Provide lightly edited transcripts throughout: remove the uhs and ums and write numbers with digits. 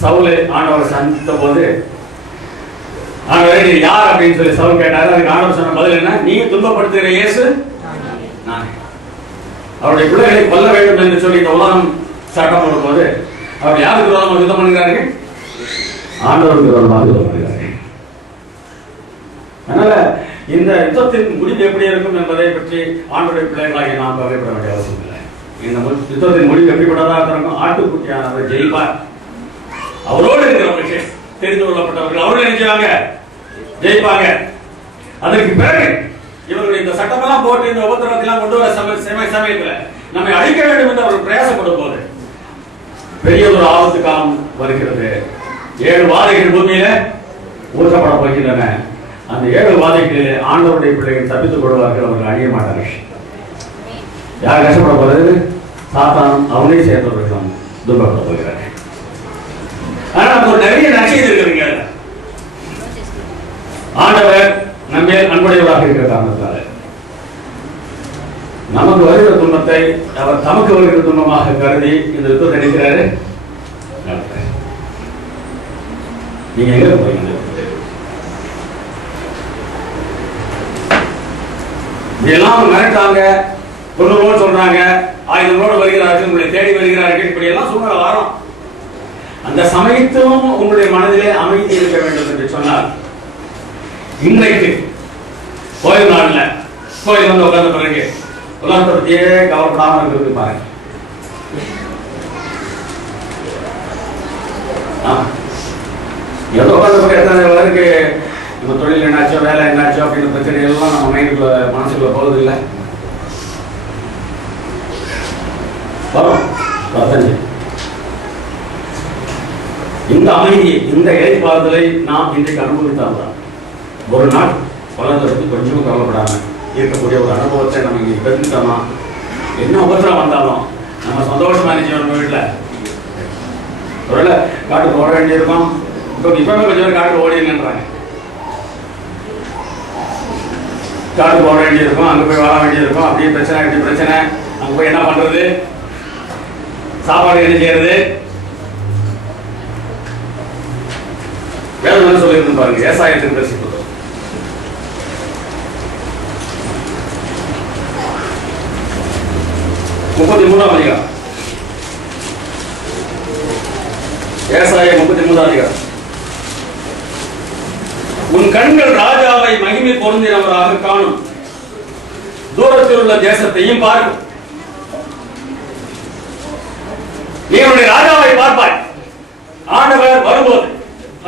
சவுல் ஆண்டவர் சந்தித்த போது ஆண்டவரே நீ யார் அப்படின்னு சொல்லி சவுல் கேட்டாரு. அதுக்கு ஆண்டவர் சொன்ன பதில் என்ன? நீ துன்பப்படுத்துகிற இயேசு நான். அவருடைய பிள்ளைகளை கொல்ல வேண்டும் என்று சொல்லி இந்த உலகம் சட்டம் போடும் போது அவர் யாருக்கு விரோதமாக யுத்தம் பண்ணுகிறார்கள்? ஆண்டவருக்கு விரோதமாக யுத்தம் பண்ணுகிறார்கள். அதனால இந்த யுத்தத்தின் முடிவு எப்படி இருக்கும் என்பதை பற்றி ஆண்டவருடைய பிள்ளைகளாகி நாம் கவலைப்பட வேண்டிய அவசியம் இல்லை. இந்த யுத்தத்தின் முடிவு எப்படிப்பட்டதாக இருக்கும்? ஆட்டுக்குட்டியானவர் ஜெயிப்பார். அவரோடு இருக்கிறவர்கள் தெரிந்து கொள்ளப்பட்டவர்கள் அவர்கள் நினைச்சாங்க ஜெயிப்பாங்க. அதற்கு பிறகு இவர்கள் இந்த சட்டமெல்லாம் போட்டு இந்த உபத்திரவத்தெல்லாம் கொண்டு வர சமயத்துல நம்மை அழிக்க வேண்டும் என்று அவர்கள் பிரயாசப்படும் போது பெரிய ஒரு ஆபத்து காலம் வருகிறது. 7 வாதைகள் பூமியில ஊற்றப்பட போகின்றன. அந்த 7 வாதைகளிலே ஆண்டவருடைய பிள்ளைகள் தப்பித்துக் கொள்வார்கள். அவர்கள் அழிய மாட்டார்கள். யார் கஷ்டப்பட போறது? சாத்தான் அவனை சேர்ந்தவர்களும் துன்பப்பட போகிறார்கள். ஆனா ஒரு நிறைய நற்செய்தி இருக்குதுங்க. ஆண்டவர் நம்ம அன்புடையவராக இருக்கிற காரணத்தால நமக்கு வருகிற துன்பத்தை அவர் தமக்கு வருகிற துன்பமாக கருதி இந்த யுத்தத்தை நினைக்கிறாரு. நீங்க எங்க போறீங்க? இதெல்லாம் மிரட்டாங்க, கொள்ளுவோம் சொல்றாங்க, 1000 வருகிறார்கள், உங்களை தேடி வருகிறார்கள், இப்படி எல்லாம் சூழ்நிலை வரும். அந்த சமயத்திலும் உங்களுடைய மனதிலே அமைதி இருக்க வேண்டும் என்று சொன்னார். இன்றைக்கு கோயில் நாள்ல கோயில் வந்து உட்கார்ந்த பிறகு உலகத்தை பற்றியே கவலைப்படாம இருக்கிறது பாருங்க. எதோ உட்கார்ந்த பிறகு எத்தனை பேருக்கு நம்ம தொழில் என்னாச்சோ வேலை என்னாச்சோ அப்படின்ற பிரச்சனை எல்லாம் நம்ம மைண்டுக்குள்ள மனசுக்குள்ள போவது இல்லை. இந்த அமைதி, இந்த ஏற்பாடுகளை நாம் இன்றைக்கு அனுபவித்தால்தான் ஒரு நாள் வளர்ந்ததை பற்றி கொஞ்சம் கவலைப்படாம இருக்கக்கூடிய ஒரு அனுபவத்தை நம்ம இங்கே பெருந்துட்டோமா, என்ன உபத்திரம் வந்தாலும் நம்ம சந்தோஷமா இருந்துச்சு. நம்ம வீட்டில் ஒருவேளை காட்டுக்கு ஓட வேண்டியிருக்கோம். இப்போ இப்பவே கொஞ்சம் பேர் காட்டுக்கு ஓடிங்கன்றாங்க. காட்டுக்கு ஓட வேண்டியிருக்கும், அங்கே போய் வாழ வேண்டியிருக்கும். அப்படியே பிரச்சனை இப்படி பிரச்சனை, அங்கே போய் என்ன பண்றது, சாப்பாடு என்ன செய்யறது? வேதம் சொல்லியிருந்து பாருங்க. விவசாயத்தின் தரிசிப்பது 33ஆம் அதிகாரம். விவசாயம் 33ஆம் அதிகாரம். உன் கண்கள் ராஜாவை மகிமை பொருந்தினவராக காணும், தூரத்தில் உள்ள தேசத்தையும் பார்க்கும். நீ உன்னுடைய ராஜாவை பார்ப்பாய். ஆண்டவர் வரும்போது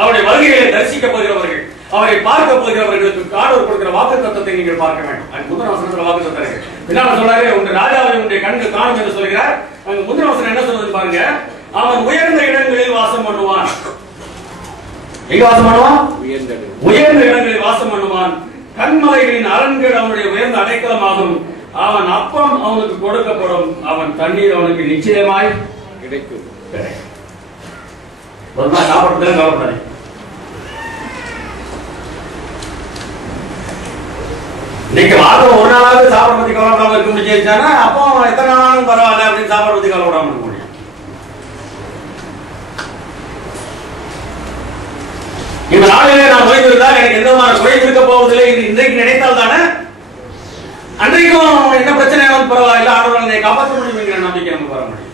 அவருடைய வருகையை தரிசிக்க போகிறவர்கள், அவரை பார்க்க போகிறவர்களுக்கு ஆண்டவர் கொடுக்கிற வாக்குத்தத்தத்தை நீங்கள் பார்க்க வேண்டும். அது முதல் வசனத்துல வாக்குத்தத்தம். பின்னால சொல்றாரு, உன்னுடைய ராஜாவை உன்னுடைய கண்கள் காணும் என்று சொல்கிறார். அங்க முதல் வசனம் என்ன சொல்றது பாருங்க. அவன் உயர்ந்த இடங்களில் வாசம் பண்ணுவான். எங்க வாசம் பண்ணுவான்? உயர்ந்த இடங்களில் வாசம் பண்ணுவான். கண்மலைகளின் அரண்கள் அவனுடைய உயர்ந்த அடைக்கலமாகும். அவன் அப்பம் அவனுக்கு கொடுக்கப்படும், அவன் தண்ணீர் அவனுக்கு நிச்சயமாய் கிடைக்கும். ஒரு நாள் சாப்பிட்டு கவலைப்படாது. இன்னைக்கு வாரம் ஒரு நாளாவது சாப்பாடு பத்தி கவலைப்படாம இருக்க முடிஞ்சானா, அப்போ எத்தனை நாளும் பரவாயில்ல அப்படின்னு சாப்பாடு பத்தி கவலைப்படாம இருக்க முடியும். இந்த நாளிலே நான் ஓய்ந்திருந்தால் எனக்கு எந்த விதமான குறைவு இருக்க போவதில்லை இது இன்றைக்கு நினைத்தால் தானே அன்றைக்கும் என்ன பிரச்சனை பரவாயில்ல, ஆண்டவரை காப்பாற்ற முடியும் என்கிற நம்பிக்கை நமக்கு வர முடியும்.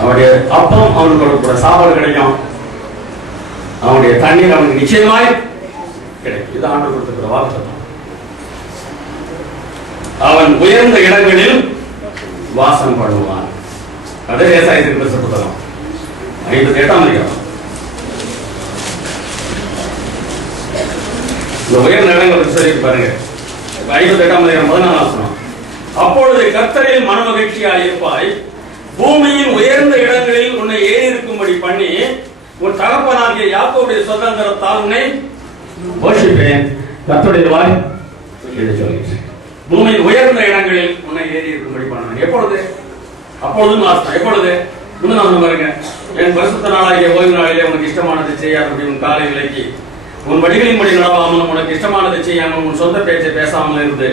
அவனுடைய அப்பம் அவனுக்கு கொடுக்கிற சாப்பாடு கிடைக்கும், அவனுடைய தண்ணீர் அவனுக்கு நிச்சயமாய் கிடைக்கும். இது ஆண்டவர் கொடுத்திருக்கிற வாக்குத்தத்தம். அவன் உயர்ந்த இடங்களில் வாசம் பண்ணுவான். அதே விவசாயத்திற்கு புத்தகம் 58ஆம் அதிகாரம். இந்த உயர்ந்த இடங்கள் சரி பாருங்க. 58ஆம் அதிகாரம் 14ஆம் வசனம். அப்பொழுது கர்த்தரில் மனமகிழ்ச்சியாய் இருப்பாய், பூமியின் உயர்ந்த இடங்களில் உன்னை ஏறி இருக்கும்படி பண்ணி உன் தகப்பனாகிய யாக்கோபுடைய சுதந்திரத்தால் உன்னை போஷிப்பேன். கர்த்தருடைய வாய் என்று சொல்கிறேன். பூமியின் உயர்ந்த இடங்களில் உன்னை ஏறி இருக்கும்படி பண்ண. எப்பொழுது? அப்பொழுதும் எப்பொழுது? முன்னாள் பாருங்க. என் பரிசுத்த நாளாகிய ஓய்வு நாளிலே உனக்கு இஷ்டமானதை செய்யாதபடி உன் காலை விலக்கி உன் வழிகளின்படி நடவாமல் உனக்கு இஷ்டமானதை செய்யாமல் உன் சொந்த பேச்சை பேசாமல் இருந்து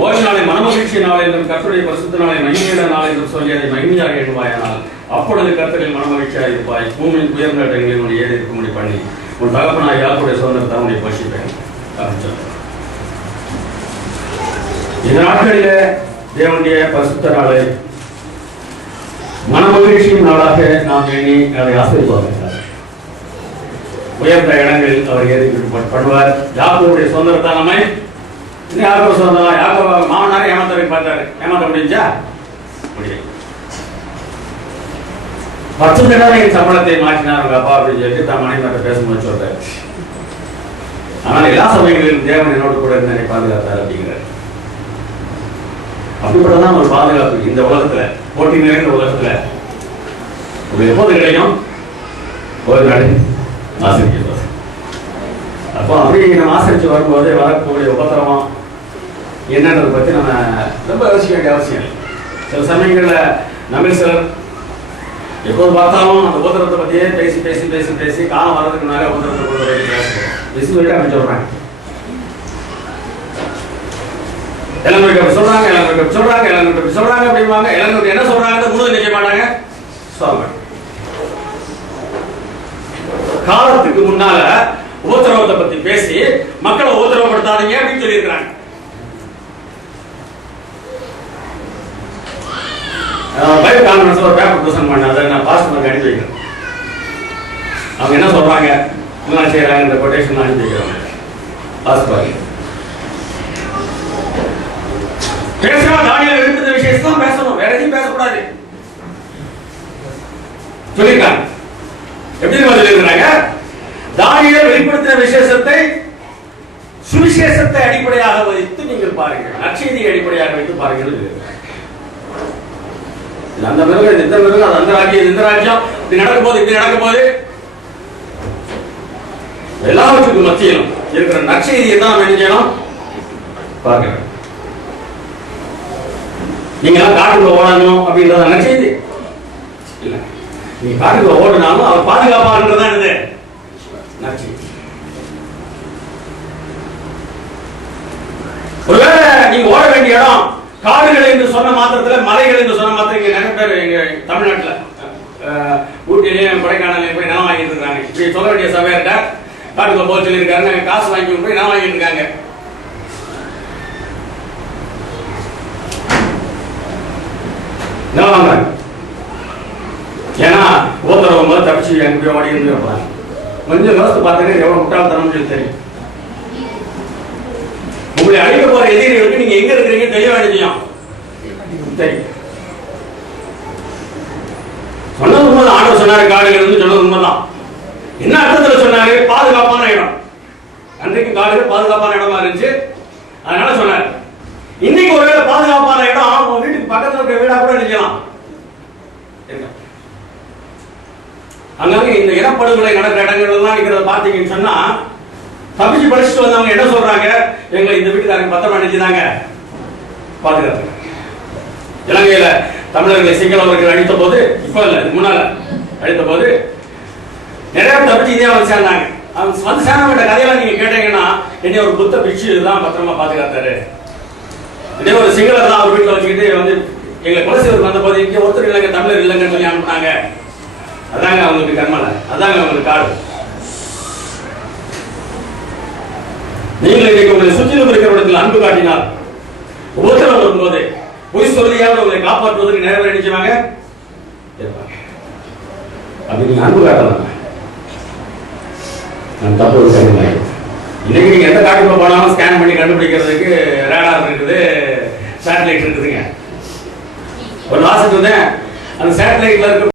ஓய்வு நாளை மனமகிழ்ச்சி நாள் என்றும் கர்த்தருடைய பரிசுத்த நாளை மகிமையான நாள் என்றும் சொல்லி அதை மகிமையாக எண்ணுவாயானால் அப்பொழுது கர்த்தரில் மனமகிழ்ச்சியாக இருப்பாய். பூமியின் உயர்ந்த இடங்களில் உன் ஏறி இருக்கும்படி பண்ணி உன் தகப்பனாய் யாக்கோபுடைய சுதந்திரத்தை உன்னை போஷிப்பேன். இந்த நாட்களிலே தேவனுடைய பரிசுத்த நாளை மனமகிழ்ச்சியின் நாளாக நாம் எண்ணி அதை ஆசீர்வாதம் உயர்ந்த இடங்களில் அவர் ஏறி பண்ணுவார். யாக்கோபுடைய சுதந்திரத்தை நம்மை யாக்கோபு சுதந்திரம் யாக்கோபு மாமனாரை ஏமாத்தவரை பார்த்தாரு. ஏமாத்த முடிஞ்சா முடியும். 10 தடவை என் சம்பளத்தை மாற்றினார் உங்க அப்பா அப்படின்னு சொல்லிட்டு தான் மனைவி பேசும்போது சொல்றாரு. ஆனால் எல்லா சமயங்களிலும் தேவன் என்னோடு கூட என்னை பாதுகாத்தார் அப்படிங்கிறார். அப்படிப்பட்டதான் ஒரு பாதுகாப்பு இந்த உலகத்துல, போட்டி நிறைந்த உலகத்துல உங்களுக்கு எப்போது கிடைக்கும்? ஒரு நாள் ஆசிரியர். அப்போ அப்படி நம்ம ஆசிரிச்சு வரும்போது வரக்கூடிய உபத்திரவம் என்னன்றதை பற்றி நம்ம ரொம்ப யோசிக்க வேண்டிய அவசியம் இல்லை. சில சமயங்களில் நம்ம சிலர் எப்போது பார்த்தாலும் அந்த உபத்திரத்தை பற்றியே பேசி பேசி பேசி பேசி காலம் வர்றதுக்கு முன்னாலே உபத்திரத்தை கொண்டு போய் பேசுவோம் அப்படின்னு சொல்கிறாங்க. இளங்கோட்டு அப்படி சொல்றாங்க, இளங்கோட்டு அப்படி சொல்றாங்க, இளங்கோட்டு அப்படி சொல்றாங்க அப்படிம்பாங்க. இளங்கோட்டு என்ன சொல்றாங்கன்னு முழுது நினைக்க மாட்டாங்க, சொல்ல காலத்துக்கு முன்னால உபத்திரவத்தை பத்தி பேசி மக்களை உபத்திரவப்படுத்தாதீங்க அப்படின்னு சொல்லி இருக்கிறாங்க. பைபிள் கான்ஃபரன்ஸ்ல ஒரு பேப்பர் பிரசன்ட் பண்ண அதை நான் பாஸ்டருக்கு அனுப்பி வைக்கிறேன். அவங்க என்ன சொல்றாங்க என்ன செய்யறாங்க இந்த கொட்டேஷன் அனுப்பி வைக்கிறாங்க. பாஸ்டர் பேசணும், தானியேல் எழுதின விஷயத்தை தான் பேசணும், வேற எதையும் பேசக்கூடாது சொல்லிருக்காங்க. எப்படி சொல்லிருக்கிறாங்க? தானியேல் வெளிப்படுத்தின விசேஷத்தை சுவிசேஷத்தை அடிப்படையாக வைத்து நீங்கள் பாருங்கள், நற்செய்தியை அடிப்படையாக வைத்து பாருங்கள். அந்த மிருகம் இந்த மிருகம், அது அந்த ராஜ்யம் இந்த ராஜ்யம், இப்படி நடக்கும் போது இப்படி நடக்கும் போது எல்லாவற்றுக்கும் மத்தியிலும் இருக்கிற நற்செய்தியை தான் என்ன செய்யணும் பார்க்கிறேன். நீங்க எல்லாம் காட்டுக்குள்ள ஓடணும் அப்படின்றத நற்செய்தி இல்ல. நீங்க காட்டுக்குள்ள ஓடினாலும் அவர் பாதுகாப்பான்றதான் என்னது நற்செய்தி. ஒருவேளை நீங்க ஓட வேண்டிய இடம் காடுகள் என்று சொன்ன மாத்திரத்துல, மலைகள் என்று சொன்ன மாத்திரம் இங்க நிறைய பேர் எங்க தமிழ்நாட்டுல ஊட்டியிலையும் கொடைக்கானலையும் போய் நிலம் வாங்கிட்டு இருக்காங்க. இப்படி சொல்ல வேண்டிய சபையார்ட்ட காட்டுக்குள்ள போக சொல்லியிருக்காங்க, காசு வாங்கி போய் நிலம் வாங்கிட்டு இருக்காங்க. நிலம் வாங்குறாங்க. ஏன்னா உபத்திரவம் போது தப்பிச்சு அங்கே போய் ஓடி இருந்து வைப்பாங்க. கொஞ்சம் யோசித்து பார்த்தீங்கன்னா எவ்வளவு முட்டாள்தனம் சொல்லி தெரியும். உங்களை அழிக்க போற எதிரிகளுக்கு நீங்க எங்க இருக்கிறீங்க தெரிய வேண்டியும் தெரியும். சொன்னது உண்மைதான். ஆண்டவர் சொன்னாரு காடுகள் இருந்து சொன்னது உண்மைதான். என்ன அர்த்தத்தில் சொன்னாரு? பாதுகாப்பான இடம். அன்றைக்கு காடுகள் பாதுகாப்பான இடமா இருந்துச்சு, அதனால சொன்னாரு. இன்னைக்கு ஒருவேளை பாதுகாப்பான இடம் உங்க வீட்டுக்கு பக்கத்துல இருக்க வீடா கூட நினைக்கலாம். அங்கங்க இந்த இனப்படுகொலை நடக்கிற இடங்கள் எல்லாம் இருக்கிறத பாத்தீங்கன்னு சொன்னா, தப்பிச்சு படிச்சுட்டு வந்தவங்க என்ன சொல்றாங்க? எங்களை இந்த வீட்டுக்காரங்க பத்திரமா நினைச்சுதாங்க பாதுகாத்து. இலங்கையில தமிழர்களை சிங்களவர்கள் அழித்த போது, இப்ப இல்ல இதுக்கு முன்னால அழித்த போது நிறைய தப்பிச்சு இந்தியாவை சேர்ந்தாங்க. அவங்க வந்து சேர்ந்தவங்க கதையெல்லாம் நீங்க கேட்டீங்கன்னா, என்னை ஒரு புத்த பிச்சு தான் பத்திரமா பாதுகாத்தாரு, இதே ஒரு சிங்களர் தான் அவர் வீட்டில் வச்சுக்கிட்டு வந்து எங்களை குலசேவருக்கு வந்த போது இங்கே ஒருத்தர் இல்லைங்க தமிழர் இல்லைங்கன்னு சொல்லி அனுப்புனாங்க. அதாங்க அவங்களுக்கு கர்மலை, அதாங்க அவங்களுக்கு காடு. நீங்கள் இன்னைக்கு உங்களை சுற்றிலும் இருக்கிற இடத்துல அன்பு காட்டினால், உபத்திரம் வரும்போது பொய் சொல்லியாவது உங்களை காப்பாற்றுவதற்கு நிறைய பேர் நினைச்சுவாங்க. அப்படி நீங்க அன்பு காட்டலாம். நான் தப்பு ஒரு கருமை. இன்னைக்கு நீங்க எந்த காட்டுக்குள்ள போனாலும் ஸ்கேன் பண்ணி கண்டுபிடிக்கிறதுக்கு ரேடார் இருக்குது, சேட்டலைட் இருக்குதுங்க. ஒரு வாசத்துக்கு வந்து அந்த சேட்டலைட்ல இருக்க